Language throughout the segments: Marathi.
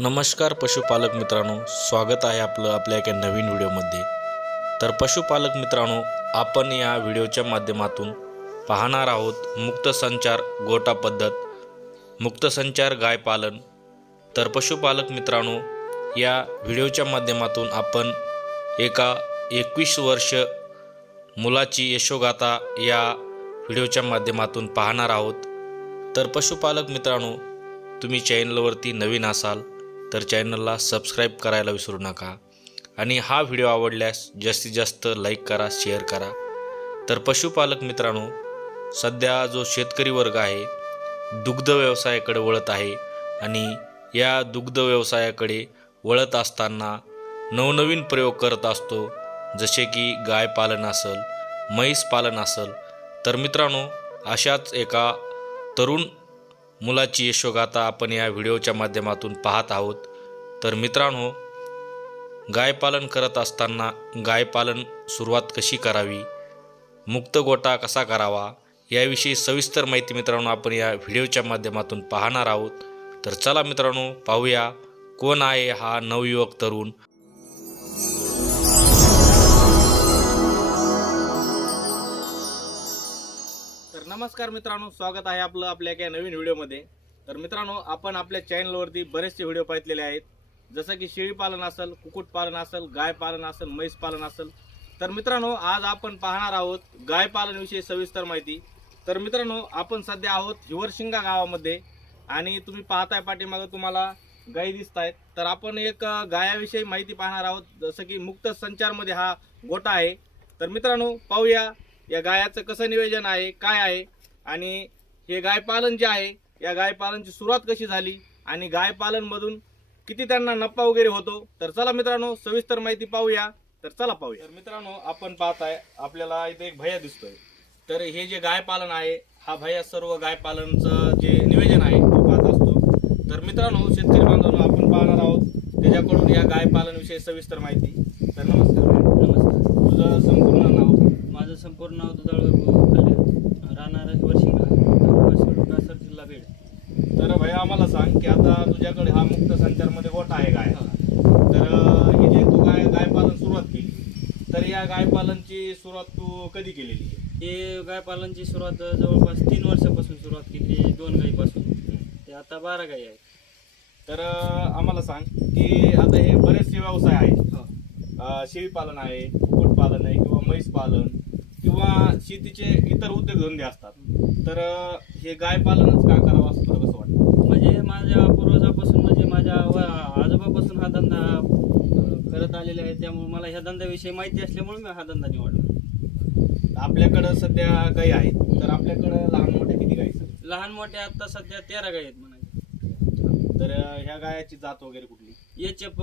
नमस्कार पशुपालक मित्रांनो स्वागत आहे आपलं आपल्या एका नवीन व्हिडिओमध्ये. तर पशुपालक मित्रांनो आपण या व्हिडिओच्या माध्यमातून पाहणार आहोत मुक्त संचार गोटा पद्धत मुक्त संचार गाय पालन. तर पशुपालक मित्रांनो या व्हिडिओच्या माध्यमातून आपण एका एकवीस वर्ष मुलाची यशोगाथा या व्हिडिओच्या माध्यमातून पाहणार आहोत. तर पशुपालक मित्रांनो तुम्ही चॅनलवरती नवीन असाल तर चॅनलला सबस्क्राईब करायला विसरू नका. आणि हा व्हिडिओ आवडल्यास जास्तीत जास्त लाईक करा शेअर करा. तर पशुपालक मित्रांनो सध्या जो शेतकरी वर्ग आहे दुग्ध व्यवसायाकडे वळत आहे आणि या दुग्ध व्यवसायाकडे वळत असताना नवनवीन प्रयोग करत असतो जसे की गाय पालन असेल म्हैस पालन असेल. तर मित्रांनो अशाच एका तरुण मुलाची यशोगाथा आपण या व्हिडिओच्या माध्यमातून पाहत आहोत. तर मित्रांनो गायपालन करत असताना गायपालन सुरुवात कशी करावी? मुक्त गोटा कसा करावा? याविषयी सविस्तर माहिती मित्रांनो आपण या व्हिडिओच्या माध्यमातून पाहणार आहोत. तर चला मित्रांनो पाहूया कोण आहे हा नवयुवक तरुण? नमस्कार मित्रांनो स्वागत आहे आपलं आपल्या एका नवीन व्हिडिओमध्ये. तर मित्रांनो आपण आपल्या चॅनलवरती बरेचसे व्हिडिओ पाहिलेले आहेत. जसं की शेळी पालन असेल कुक्कुटपालन असेल गाय पालन असेल म्हैस पालन असेल. तर मित्रांनो आज आपण पाहणार आहोत गाय पालनविषयी सविस्तर माहिती. तर मित्रांनो आपण सध्या आहोत हिवरशिंगा गावामध्ये आणि तुम्ही पाहताय पाठीमागं तुम्हाला गायी दिसत आहेत तर आपण एक गायाविषयी माहिती पाहणार आहोत. जसं की मुक्त संचारमध्ये हा गोटा आहे. तर मित्रांनो पाहूया. या गायाचं कसं नियोजन आहे काय आहे? आणि हे गाय पालन जे आहे या गाय पालनची सुरुवात कशी झाली? आणि गाय पालन मधून किती त्यांना नफा वगैरे होतो? तर चला मित्रांनो सविस्तर माहिती पाहूया. तर चला पाहूया. तर मित्रांनो आपण पाहताय आपल्याला इथे एक भैया दिसतोय. तर हे जे गाय पालन आहे हा भैया सर्व गाय पालनचं जे नियोजन आहे तो पाहत असतो. तर मित्रांनो शेतकरी बांधवांनो आपण पाहणार आहोत. त्याच्याकडून या गाय पालन विषयी सविस्तर माहिती. तर नमस्कार. नमस्कार. तुझं संपूर्ण नाव. माझं संपूर्ण नाव दुधाळ कल्याण राहणार वर्षिंगा कासर जिल्हा बीड. तर भैया आम्हाला सांग की आता तुझ्याकडे हा मुक्त संचारमध्ये गोठा आहे गाय हा. तर ही जे तू गाय गाय पालन सुरुवात केली तर या गाय पालनची सुरुवात तू कधी केलेली आहे? हे गाय पालनची सुरुवात जवळपास तीन वर्षापासून सुरुवात केली दोन गायीपासून. ते आता बारा गायी आहेत. तर आम्हाला सांग की आता हे बरेचसे व्यवसाय आहेत. हो. अं, शेळी पालन आहे कुक्कुट पालन आहे किंवा म्हैस पालन. किंवा शेतीचे इतर उद्योगधंदे असतात. तर हे गाय पालनच का करावं असं तुला कसं वाटतं? म्हणजे माझ्या पूर्वजापासून म्हणजे माझ्या व- आजोबापासून हा धंदा अं, करत आलेला आहे. त्यामुळे मला ह्या धंद्याविषयी माहिती असल्यामुळे मी हा धंदा निवडला. आपल्याकडं सध्या गायी आहेत. तर आपल्याकडं लहान मोठ्या किती गायी आहेत? लहान मोठे आता सध्या तेरा गायी आहेत म्हणायचे. तर अं, ह्या गायाची जात वगैरे कुठली? एच एफ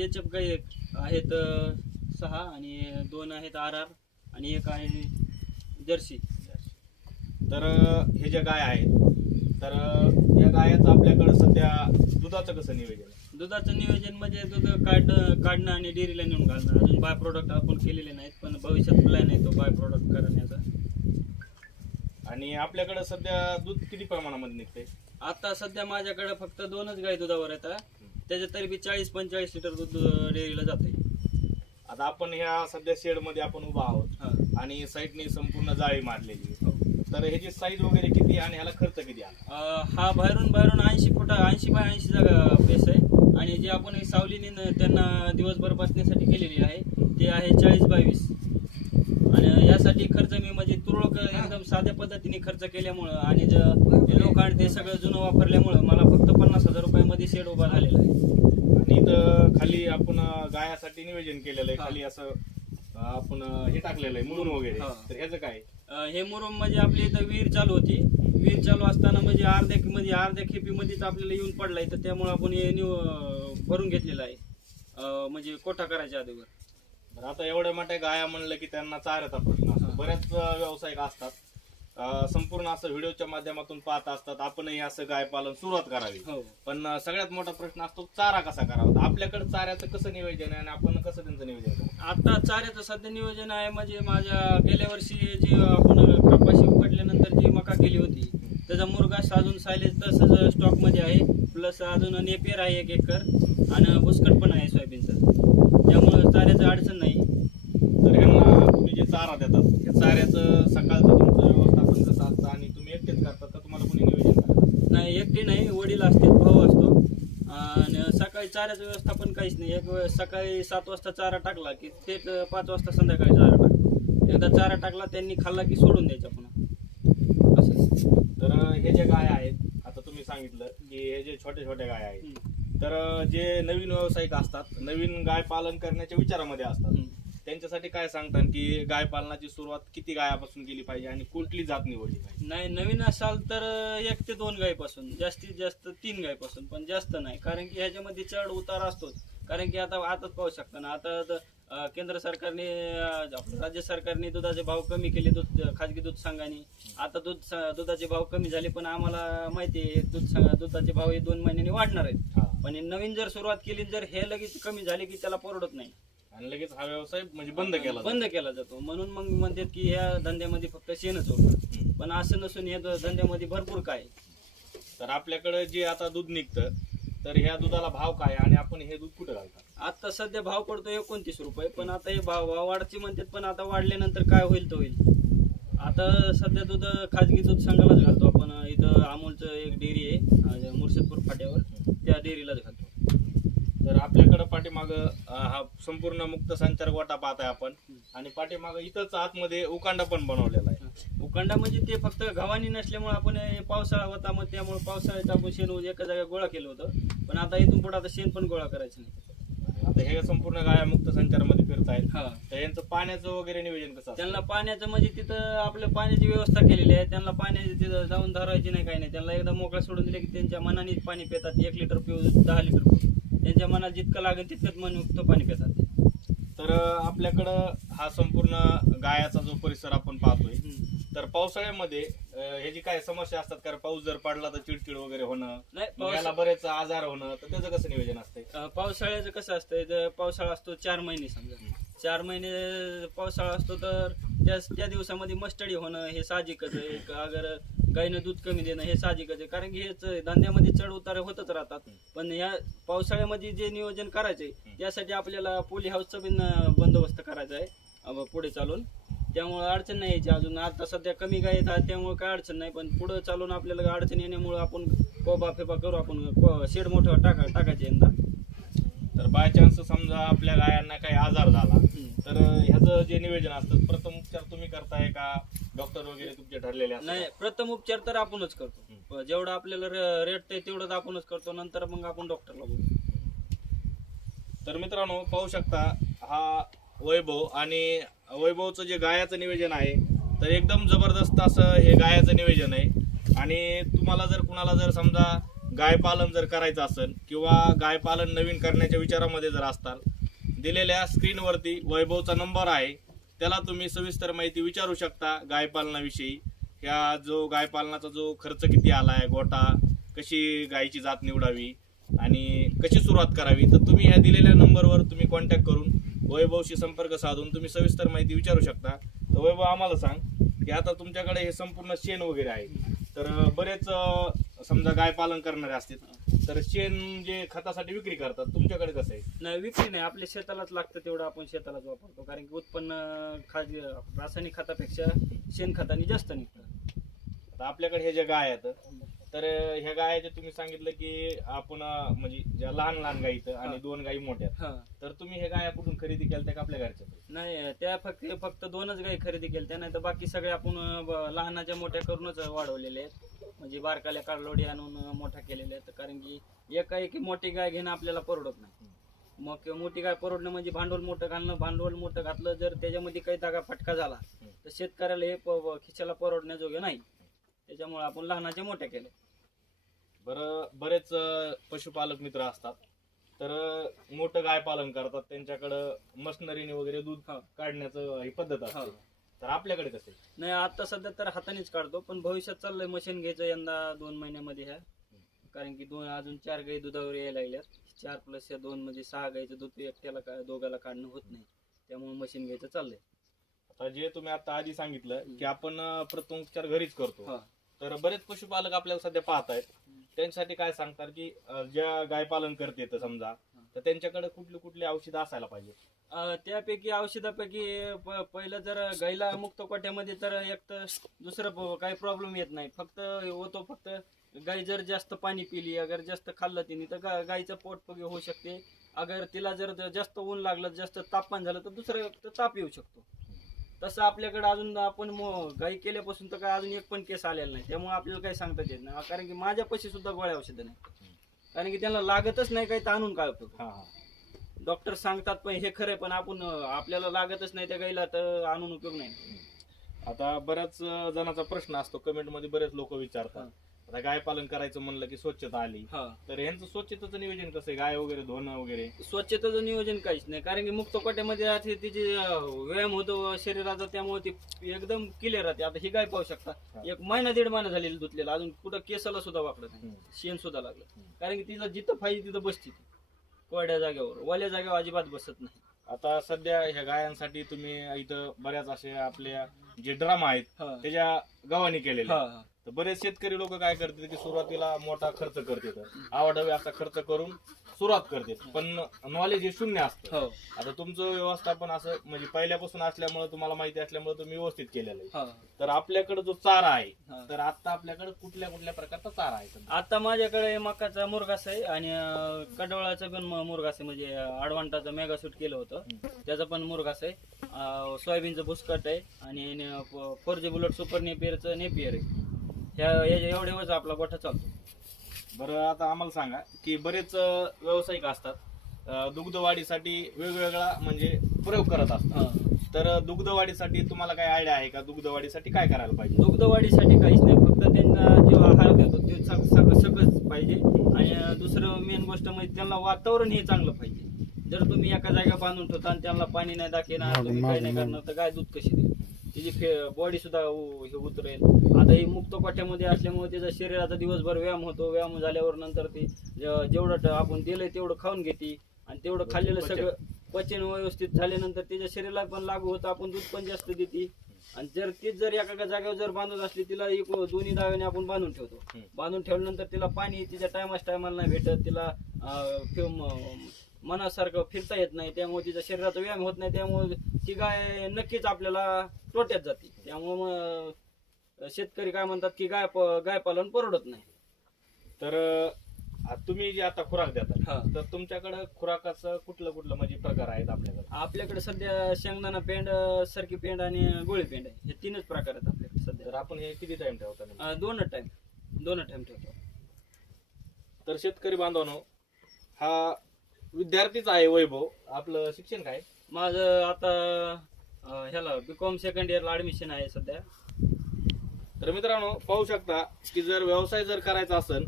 एच एफ गाई आहेत अ, सहा आणि दोन आहेत आर आर. आणि एक आहे जर्सी. तर हे ज्या गाय आहेत तर या गायाचं आपल्याकडं सध्या दुधाचं कसं नियोजन आहे? दुधाचं नियोजन म्हणजे दूध काढ काढणं आणि डेअरीला नेऊन घालणं. अजून बाय प्रोडक्ट आपण केलेले नाहीत पण भविष्यात प्लॅन आहे तो बाय प्रोडक्ट करण्याचा. आणि आपल्याकडं सध्या दूध किती प्रमाणामध्ये निघते आता सध्या माझ्याकडे फक्त दोनच गाय दुधावर येतात त्याच्यात तरी बी चाळीस पंचेचाळीस लिटर दूध डेअरीला जाते आता आपण ह्या सध्या शेडमध्ये आपण उभा आहोत. आणि साईडने संपूर्ण जाळी मारलेली. हो. तर ह्याची साईज वगैरे किती आणि ह्याला खर्च किती आला हा बाहेरून बाहेरून ऐंशी फुट ऐंशी बाय ऐंशी जागा बेस आहे. आणि जे आपण सावलीने त्यांना दिवसभर बसण्यासाठी केलेली आहे ते आहे चाळीस बाय वीस. आणि यासाठी खर्च मी म्हणजे तुरळक एकदम साध्या पद्धतीने खर्च केल्यामुळं आणि जे लोक आणि ते सगळं जुनं वापरल्यामुळं मला फक्त पन्नास हजार रुपयामध्ये शेड उभा झालेला आहे. आणि इथं खाली आपण गायासाठी नियोजन केलेलं आहे. खाली असं आपण हे टाकलेलं आहे मुरुम वगैरे. हा. तर ह्याचं काय अ, हे मुरुम म्हणजे आपली इथं विहीर चालू होती. विहीर चालू असताना म्हणजे अर्ध्या म्हणजे अर्ध्या खेपीमध्येच आपल्याला येऊन पडलाय तर त्यामुळे आपण हे अ, भरून घेतलेलं आहे. अ, म्हणजे कोठा करायच्या अगोदर बरं आता एवढ्या मोठ्या गाया म्हणलं की त्यांना चाऱ्याचा प्रश्न असतो. बऱ्याच अं, व्यावसायिक असतात. संपूर्ण असं व्हिडिओच्या माध्यमातून पाहत असतात. आपणही असं गाय पालन सुरुवात करावी. हो. पण सगळ्यात मोठा प्रश्न असतो चारा कसा करावा? आपल्याकडे चाऱ्याचं कसं नियोजन आहे आणि आपण कसं त्यांचं नियोजन करतो आता चाऱ्याचं सध्या नियोजन आहे म्हणजे माझ्या गेल्या वर्षी जी आपण कपाशी उकडल्यानंतर जी मका केली होती त्याचा मुरगास अजून सायलेज तसंच स्टॉकमध्ये आहे. प्लस अजून नेपियर आहे एक एकर आणि बुसकट पण आहे सोयाबीनचं. त्यामुळं चाऱ्याचं अडचण नाही. तर ह्यांना तुम्ही जे चारा देतात या चाऱ्याचं सकाळचं असतं आणि तुम्ही एकटेच करतात का तुम्हाला कोणी नियोजन करतात नाही. एकटे नाही वडील असते भाऊ असतो. आणि सकाळी चाऱ्याचं व्यवस्थापन काहीच नाही. एक वेळ सकाळी सात वाजता चारा टाकला की थेट पाच वाजता संध्याकाळी चारा टाकतो एकदा चारा टाकला त्यांनी खाल्ला की सोडून द्यायचा पुन्हा. असं तर हे जे गाय आहेत आता तुम्ही सांगितलं की हे जे छोटे छोटे गाय आहेत. तर जे नवीन व्यावसायिक असतात नवीन गाय पालन करण्याच्या विचारामध्ये असतात. त्यांच्यासाठी काय सांगतात की गाय पालनाची सुरुवात किती गायापासून केली पाहिजे आणि कुठली जात निवडली पाहिजे? नाही नवीन असाल तर एक ते दोन गायपासून. जास्तीत जास्त तीन गायपासून पण जास्त नाही. कारण की ह्याच्यामध्ये चढ उतार असतोच. कारण की आता आताच पाहू शकता ना आता केंद्र सरकारने राज्य सरकारने दुधाचे भाव कमी केले दूध खाजगी दूध संघाने. आता दूध दुधाचे भाव कमी झाले पण आम्हाला माहिती आहे दूध दुधाचे भाव हे दोन महिन्यांनी वाढणार आहेत. पण नवीन जर सुरुवात केली जर हे लगेच कमी झाले की त्याला परवडत नाही. आणि लगेच हा व्यवसाय म्हणजे बंद केला. बंद केला जातो. म्हणून मग म्हणतात की ह्या धंद्यामध्ये फक्त शेणच होतं. पण असं नसून या धंद्यामध्ये भरपूर काय. तर आपल्याकडे जे आता दूध निघतं तर ह्या दुधाला भाव काय आणि आपण हे दूध कुठे घालतात? आता सध्या भाव पडतो एकोणतीस रुपये पण आता हे भाव भाव वाढची म्हणतात पण आता वाढल्यानंतर काय होईल तो होईल? आता सध्या दूध खाजगी दूध संघालाच घालतो आपण. इथं अमूलचं एक डेअरी आहे मुर्शिदपूर फाट्यावर. त्या डेअरीलाच घालतो. तर आपल्याकडे पाठीमाग हा संपूर्ण मुक्त संचार गोटा पाहत आहे आपण. आणि पाठीमाग इथंच आतमध्ये उकांडा पण बनवलेला आहे. उकांडा म्हणजे ते फक्त गव्हाणी नसल्यामुळे आपण हे पावसाळा होता मग त्यामुळे पावसाळ्यात आपण शेण एका जागा गोळा केलं होतं. पण आता इथून पुढे आता शेण पण गोळा करायचं नाही. आता हे संपूर्ण गाया मुक्त संचारमध्ये फिरतायत हा. तर यांचं पाण्याचं वगैरे नियोजन कसं? त्यांना पाण्याचं म्हणजे तिथं आपल्या पाण्याची व्यवस्था केलेली आहे. त्यांना पाण्याची तिथं जाऊन धरायची नाही काही नाही. त्यांना एकदा मोकळा सोडून दिले की त्यांच्या मनाने पाणी पितात. एक लिटर पिऊ दहा लिटर पिऊ. त्यांच्या मनात जितकं लागेल तितकंच मनयुक्त पाणी पितात ते. तर आपल्याकडं हा संपूर्ण गायाचा जो परिसर आपण पाहतोय हम्म. तर पावसाळ्यामध्ये अं, ह्याची काय समस्या असतात कारण पाऊस जर पडला तर चिडचिड वगैरे होणं नाही मग याला पावसा- बरेच आजार होणं तर त्याचं कसं नियोजन असतंय अं, पावसाळ्याचं कसं असतं जर पावसाळा असतो चार महिने समजा चार महिने पावसाळा असतो तर त्या त्या दिवसामध्ये मस्टडी होणं हे साहजिकच आहे एक अगर गायीनं दूध कमी देणं हे साहजिकच आहे. कारण की हेच धंद्यामध्ये चढ उतार होतच राहतात. पण या पावसाळ्यामध्ये जे नियोजन करायचंय त्यासाठी आपल्याला पोली हाऊसचा बिन बंदोबस्त करायचा आहे. पुढे चालून. त्यामुळे अडचण नाही यायची अजून. आता सध्या कमी गाय येतात त्यामुळे काय अडचण नाही. पण पुढे चालून आपल्याला अडचण येण्यामुळे आपण कोबा फेबा करू. आपण शेड मोठं टाका टाकायचे यंदा. तर बाय चान्स समजा आपल्या गायांना काही आजार झाला. तर ह्याचं जे नियोजन असतं प्रथम उपचार तुम्ही करताय का? डॉक्टर वगैरे तुमचे ठरलेले असतात. नाही प्रथम उपचार तर आपणच करतो. जेवढं आपल्याला रेट आहे तेवढंच आपणच करतो नंतर मग आपण डॉक्टरला बोलू. तर मित्रांनो पाहू शकता हा वैभव आणि वैभवचं जे गायाचं नियोजन आहे तर एकदम जबरदस्त असं हे गायाचं नियोजन आहे. आणि तुम्हाला जर कुणाला जर समजा गाय पालन जर करायचं असेल किंवा गाय पालन नवीन करण्याच्या विचारामध्ये जर असताल दिलेल्या स्क्रीनवरती वैभवचा नंबर आहे. त्याला तुम्ही सविस्तर माहिती विचारू शकता गायपालनाविषयी. ह्या जो गायपालनाचा जो खर्च किती आला आहे गोटा कशी गायची जात निवडावी आणि कशी सुरुवात करावी तर तुम्ही ह्या दिलेल्या नंबरवर तुम्ही कॉन्टॅक्ट करून वैभवशी संपर्क साधून तुम्ही सविस्तर माहिती विचारू शकता. तर वैभव आम्हाला सांग की आता तुमच्याकडे हे संपूर्ण शेण वगैरे आहे. तर बरेच समजा गाय पालन करणारे असतील तर शेण जे खतासाठी विक्री करतात तुमच्याकडे कसं आहे? नाही विक्री नाही. आपल्या शेतालाच लागतं तेवढं आपण शेतालाच वापरतो. कारण की उत्पन्न खाज रासायनिक खतापेक्षा शेणखताने जास्त निघतं. आता आपल्याकडे हे जे गाय आहेत तर ह्या गायाचे तुम्ही सांगितलं की आपण म्हणजे ज्या लहान लहान गाई इथं आणि. दोन गाई मोठ्या. हा. तर तुम्ही हे गाया कुठून खरेदी केल्या का आपल्या घरच्या? नाही त्या फक्त फक्त दोनच गाई खरेदी केल्या. नाही तर बाकी सगळे आपण ब- लहानाच्या मोठ्या करूनच वाढवलेले आहेत. म्हणजे बारकाल्या काढलोडी आणून अं, मोठ्या केलेल्या आहेत. कारण की एका एकी मोठी गाय घेणं आपल्याला परवडत नाही. मग मोठी गाय परवडणं म्हणजे भांडवल मोठं घालणं भांडवल मोठं घातलं जर त्याच्यामध्ये काही जागा फटका झाला तर शेतकऱ्याला हे खिशाला परवडण्याजोगे नाही. त्याच्यामुळे आपण लहानाच्या मोठ्या केल्या. बरं बरेच पशुपालक मित्र असतात. तर मोठं गाय पालन करतात. त्यांच्याकडं मशनरीने वगैरे दूध. काढण्याचं ही पद्धत. असते. तर आपल्याकडे कसं आहे? नाही आता सध्या तर हातानेच काढतो पण भविष्यात चाललंय मशीन घ्यायचं यंदा दोन महिन्यामध्ये ह्या. कारण की दोन अजून चार गाई दुधावर यायला लागल्यात. चार प्लस या दोन म्हणजे सहा गाईचं दूध एकट्याला का दोघाला काढणं होत नाही. त्यामुळे मशीन घ्यायचं चाललंय. आता जे तुम्ही आता आधी सांगितलं की आपण अं, प्रथम उपचार घरीच करतो. हा. तर बरेच पशुपालक आपल्याला सध्या पाहत आहेत त्यांच्यासाठी काय सांगतात की अं, ज्या गाय पालन करते तर समजा तर त्यांच्याकडे कुठली कुठली औषधं असायला पाहिजे अं, त्यापैकी औषधापैकी प- पहिलं जर गाईला मुक्त कोट्यामध्ये तर एक तर दुसरं प- काही प्रॉब्लेम येत नाही. फक्त होतो फक्त गाय जर जास्त पाणी पिली अगर जास्त खाल्लं तिने तर गा- गाईचं पोट पगे होऊ शकते. अगर तिला जर ज- जास्त ऊन लागलं जास्त तापमान झालं तर दुसरं तर ताप येऊ शकतो. तसं आपल्याकडे अजून आपण मो- गाई केल्यापासून तर काय अजून एक पण केस आलेला नाही. त्यामुळे आपल्याला काही सांगता येत नाही. कारण की माझ्या सुद्धा गोळ्या औषधं नाही. कारण की त्यांना लागतच नाही काही तर आणून काय उपयोग? हा हा. डॉक्टर सांगतात पण हे खरंय पण आपण आपल्याला लागतच नाही त्या गाईला तर आणून उपयोग नाही. आता बऱ्याच जणांचा प्रश्न असतो. कमेंटमध्ये बरेच लोक विचारतात. आता गाय पालन करायचं म्हणलं की स्वच्छता आली. हा. तर यांचं स्वच्छतेचं नियोजन कसं आहे? गाय वगैरे धुणं वगैरे? स्वच्छतेचं नियोजन काहीच नाही. कारण की मुक्त कोट्यामध्ये आता तिची व्यायाम होतो शरीराचा त्यामुळे ती एकदम क्लिअर राहते. आता ही गाय पाहू शकता. एक महिना दीड महिना झालेली धुतलेला अजून कुठं केसाला सुद्धा वाकडत नाही. शेण सुद्धा लागलं. कारण की तिला जिथं पाहिजे तिथं बसते ती. कोरड्या जागेवर वाल्या जागेवर अजिबात बसत नाही आता सध्या ह्या गायांसाठी तुम्ही इथं बऱ्याच असे आपल्या जे ड्रामा आहेत हा त्याच्या गव्हाणी केलेले हा. हा. तर बरेच शेतकरी लोक काय करतात की सुरुवातीला मोठा खर्च करतात आवडावे असा खर्च करून सुरुवात करतात पण नॉलेज हे शून्य असतं. हो. आता तुमचं व्यवस्थापन असं म्हणजे पहिल्यापासून असल्यामुळे तुम्हाला माहिती असल्यामुळे तुम्ही व्यवस्थित केलेलं आहे. हा. तर आपल्याकडे जो चारा आहे हा. तर आता आपल्याकडे कुठल्या कुठल्या प्रकारचा चारा आहे सध्या? आता माझ्याकडे मकाचा मुरगास आहे आणि अं, कडवळाचा पण म- मुरगास आहे म्हणजे आडवांटाचं मेगा शूट केलं होतं. त्याचा पण मुरगास आहे अं, सोयाबीनचं भुसकट आहे आणि फोर जी बुलेट सुपर नेपियरचं नेपियर आहे. ह्या ह्या- एवढ्यावरच आपला गोठा चालतो. बरं आता आम्हाला सांगा की बरेच व्यावसायिक असतात. दुग्धवाढीसाठी वेगवेगळा म्हणजे प्रयोग करत असतात. हा. तर दुग्धवाढीसाठी तुम्हाला काय आयडिया आहे का? दुग्धवाढीसाठी काय करायला पाहिजे? दुग्धवाढीसाठी काहीच नाही. फक्त त्यांना जो आहार देतो ते सग- सग- सगळंच पाहिजे. आणि दुसरं मेन गोष्ट म्हणजे त्यांना वातावरण हे चांगलं पाहिजे. जर तुम्ही एका जागा बांधून ठेवता आणि त्यांना पाणी नाही दाखवणार तुम्ही काही नाही करणार तर काय दूध कशी देईल तिची बॉडी सुद्धा उ- हे उतरेल आता ही मुक्त कोठ्यामध्ये असल्यामुळे त्याचा शरीराचा दिवसभर व्यायाम होतो. व्यायाम झाल्यावर नंतर ती ज- जेवढं ट- आपण दिलंय तेवढं खाऊन घेते. आणि तेवढं खाल्लेलं. सगळं पचन व्यवस्थित झाल्यानंतर त्याच्या शरीराला पण लागू होतं. आपण दूध पण जास्त देते. आणि जर तीच जर एका जागेवर जर बांधून असली तिला एक दोन्ही दाव्याने आपण बांधून ठेवतो. हम्म. बांधून ठेवल्यानंतर तिला पाणी तिच्या टायमाच टायमाला नाही भेटत. तिला अं, फि- म- मनासारखं फिरता येत नाही त्यामुळे तिच्या शरीराचा व्यायाम होत नाही त्यामुळे ती गाय नक्कीच आपल्याला तोट्यात जाते. त्यामुळे शेतकरी काय म्हणतात की गाय गाय पालन परवडत नाही. तर आ- तुम्ही जे आता खुराक देता हा. तर तुमच्याकडे खुराकाचं कुठलं कुठलं म्हणजे प्रकार आहेत आपल्याकडे? आपल्याकडे सध्या शेंगदाणा पेंड सरकी पेंड आणि गोळी पेंड आहे हे तीनच प्रकार आहेत आपल्याकडे सध्या. तर आपण हे किती टाइम ठेवता नेमकं? अं, दोनच टाइम दोनच टाइम ठेवतो. तर शेतकरी बांधवानो हा विद्यार्थीच आहे वैभव. आपलं शिक्षण काय? माझं आता अं, ह्याला बी कॉम सेकंड इयरला ऍडमिशन आहे सध्या. तर मित्रांनो पाहू शकता की जर व्यवसाय जर करायचा असेल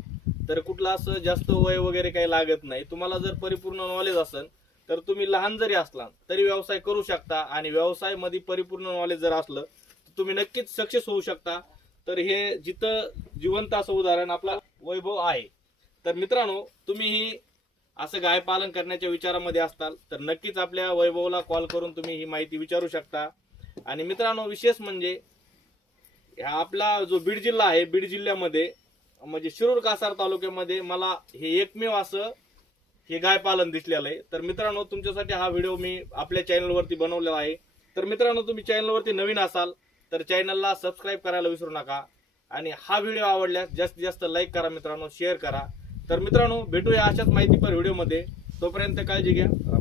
तर कुठलं असं जास्त वय वगैरे काही लागत नाही. तुम्हाला जर परिपूर्ण नॉलेज असेल तर तुम्ही लहान जरी असला तरी व्यवसाय करू शकता. आणि व्यवसायमध्ये परिपूर्ण नॉलेज जर असलं तर तुम्ही नक्कीच सक्सेस होऊ शकता. तर हे जिथं जिवंत असं उदाहरण आपला वैभव आहे. तर मित्रांनो तुम्हीही असं गाय पालन करण्याच्या विचारामध्ये असताल तर नक्कीच आपल्या वैभवला कॉल करून तुम्ही ही माहिती विचारू शकता. आणि मित्रांनो विशेष म्हणजे ह्या आपला जो बीड जिल्हा आहे बीड जिल्ह्यामध्ये म्हणजे शिरूर कासार तालुक्यामध्ये मला हे एकमेव असं हे गाय पालन दिसलेलं आहे. तर मित्रांनो तुमच्यासाठी हा व्हिडिओ मी आपल्या चॅनलवरती बनवलेला आहे. तर मित्रांनो तुम्ही चॅनलवरती नवीन असाल तर चॅनलला सबस्क्राईब करायला विसरू नका. आणि हा व्हिडिओ आवडल्यास जास्तीत जास्त लाईक करा मित्रांनो शेअर करा. तर मित्रांनो भेटूया अशाच माहितीपर व्हिडिओमध्ये. तोपर्यंत काळजी घ्या.